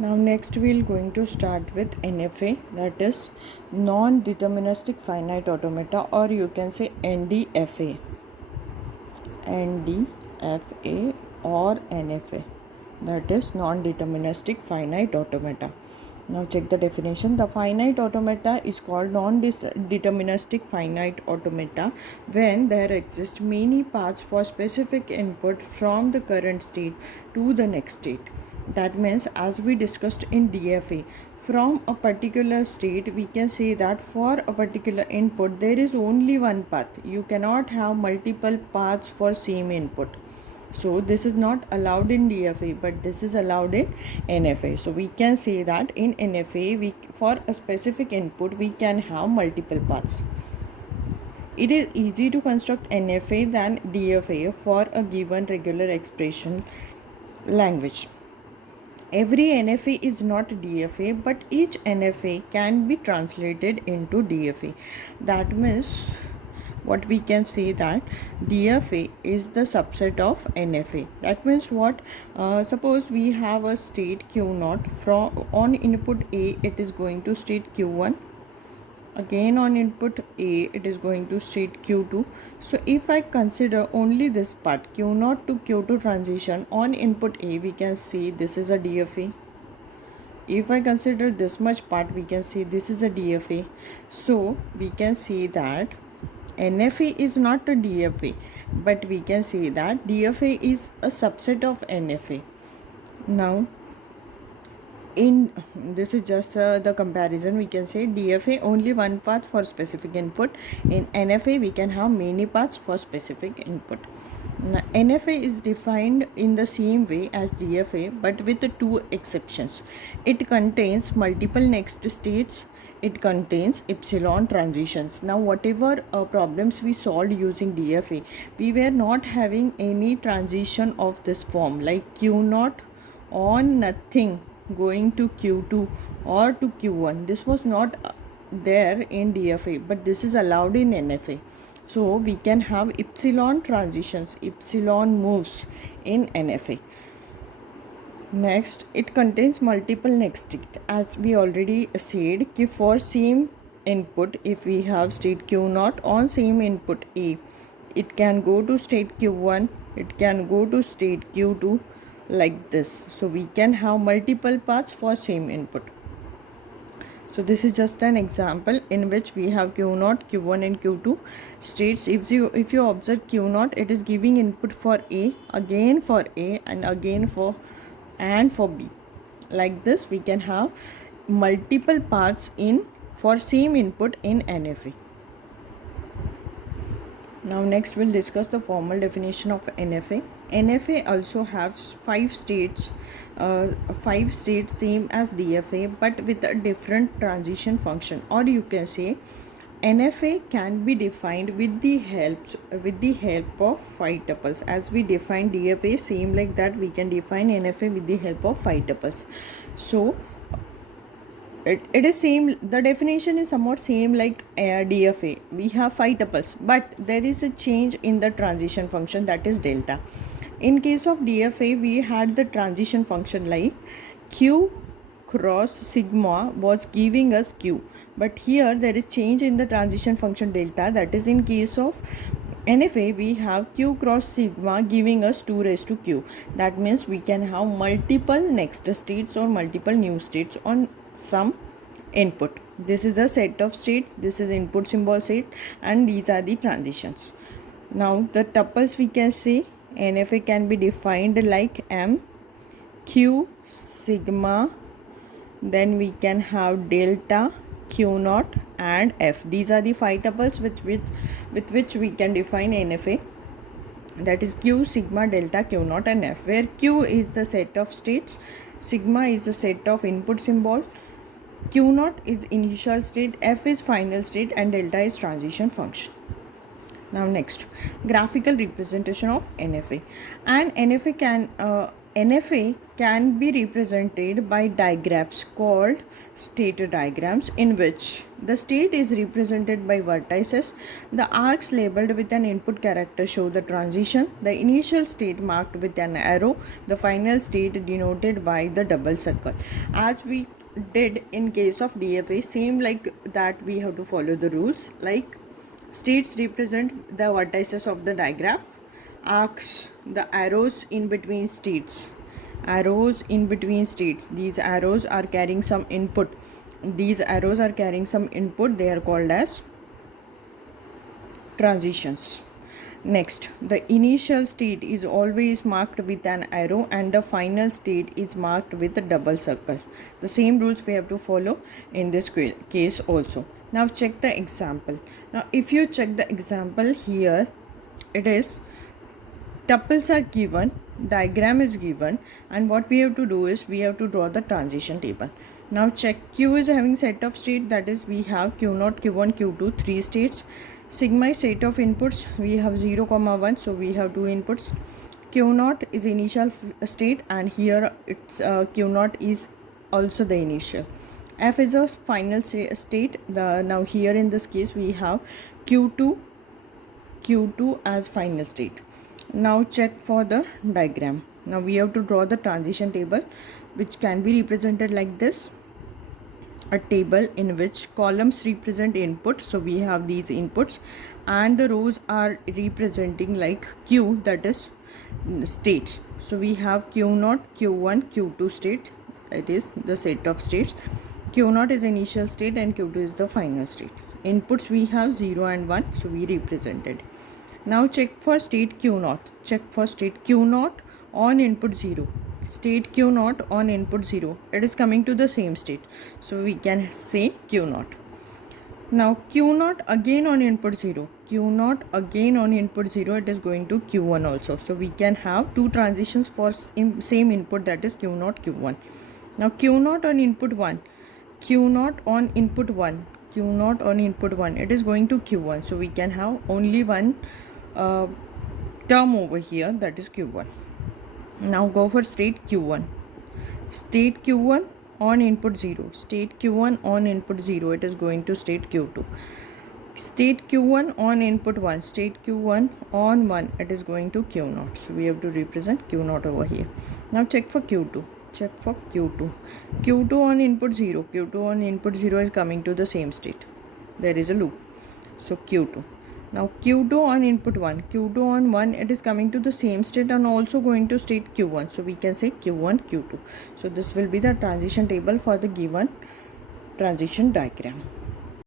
Now next we're going to start with NFA, that is non-deterministic finite automata, or you can say NDFA or NFA, that is non-deterministic finite automata. Now check the definition. The finite automata is called non-deterministic finite automata when there exist many paths for specific input from the current state to the next state. That means, as we discussed in DFA, from a particular state we can say that for a particular input there is only one path. You cannot have multiple paths for same input. So this is not allowed in DFA, but this is allowed in NFA. So we can say that in NFA, for a specific input we can have multiple paths. It is easy to construct NFA than DFA for a given regular expression language. Every NFA is not DFA, but each NFA can be translated into DFA. That means what we can say that DFA is the subset of NFA. That means what? Suppose we have a state Q0. From on input A, it is going to state Q1. Again on input A, it is going to state Q2. So if I consider only this part, Q0 to Q2 transition on input A, we can see this is a DFA. If I consider this much part, we can see this is a DFA. So we can say that NFA is not a DFA, but we can say that DFA is a subset of NFA. Now in this is just the comparison. We can say DFA only one path for specific input. In NFA we can have many paths for specific input. Now, NFA is defined in the same way as DFA, but with two exceptions. It contains multiple next states. It contains epsilon transitions. Now whatever problems we solved using DFA, we were not having any transition of this form, like Q0 on nothing going to Q2 or to Q1. This was not there in DFA, but this is allowed in NFA. So we can have epsilon transitions, epsilon moves in NFA. Next, it contains multiple next state. As we already said, for same input, if we have state Q0 on same input A, it can go to state Q1, it can go to state Q2, like this. So we can have multiple paths for same input. So this is just an example in which we have Q0, Q1 and Q2 states. If you observe Q0, it is giving input for A, again for A, and again for B. Like this we can have multiple paths in for same input in NFA. Now next we'll discuss the formal definition of NFA. NFA also has 5 states, same as DFA, but with a different transition function. Or you can say NFA can be defined with the help of 5 tuples. As we define DFA, same like that we can define NFA with the help of 5 tuples. So it is same, the definition is somewhat same like DFA. We have 5 tuples, but there is a change in the transition function, that is delta. In case of DFA, we had the transition function like Q cross sigma was giving us Q, but here there is change in the transition function delta. That is in case of NFA, we have Q cross sigma giving us 2 raised to Q. That means we can have multiple next states or multiple new states on some input. This is a set of states, this is input symbol state, and these are the transitions. Now the tuples we can say NFA can be defined like M, Q, sigma, then we can have delta, Q0 and F. These are the 5 tuples with which we can define NFA. That is Q, sigma, delta, Q0 and F, where Q is the set of states, sigma is a set of input symbol, Q0 is initial state, F is final state, and delta is transition function. Now next, graphical representation of NFA. And NFA can be represented by diagrams called state diagrams, in which the state is represented by vertices. The arcs labeled with an input character show the transition, the initial state marked with an arrow, the final state denoted by the double circle. As we did in case of DFA, same like that we have to follow the rules. Like states represent the vertices of the diagram, arcs the arrows in between states, arrows in between states. These arrows are carrying some input, they are called as transitions. Next, the initial state is always marked with an arrow and the final state is marked with a double circle. The same rules we have to follow in this case also. Now check the example. Now if you check the example here, it is tuples are given, diagram is given, and what we have to do is we have to draw the transition table. Now check, Q is having set of state, that is we have Q0, Q1, Q2, 3 states. Sigma is set of inputs, we have 0, 1, so we have 2 inputs. Q0 is initial state, and here it's Q0 is also the initial. F is a final state. Now here in this case we have Q2 as final state. Now check for the diagram. Now we have to draw the transition table, which can be represented like this. A table in which columns represent input, so we have these inputs, and the rows are representing like Q, that is state. So we have Q0, Q1, Q2 state, that is the set of states. Q0 is initial state and Q2 is the final state. Inputs we have 0 and 1, so we represented. Now check for state Q0. Check for state Q0 on input 0. State Q0 on input 0. It is coming to the same state. So we can say Q0. Now Q0 again on input 0. Q0 again on input 0. It is going to Q1 also. So we can have two transitions for same input, that is Q0, Q1. Now Q0 on input 1. Q0 on input 1. Q0 on input 1. It is going to Q1. So we can have only one term over here, that is Q1. Now go for state Q1. State Q1 on input 0. State Q1 on input 0. It is going to state Q2. State Q1 on input 1. State Q1 on 1. It is going to Q0. So we have to represent Q0 over here. Now check for Q2. Check for Q2. Q2 on input 0. Q2 on input 0 is coming to the same state. There is a loop. So Q2. Now Q2 on input 1. Q2 on 1, it is coming to the same state and also going to state Q1. So we can say Q1, Q2. So this will be the transition table for the given transition diagram.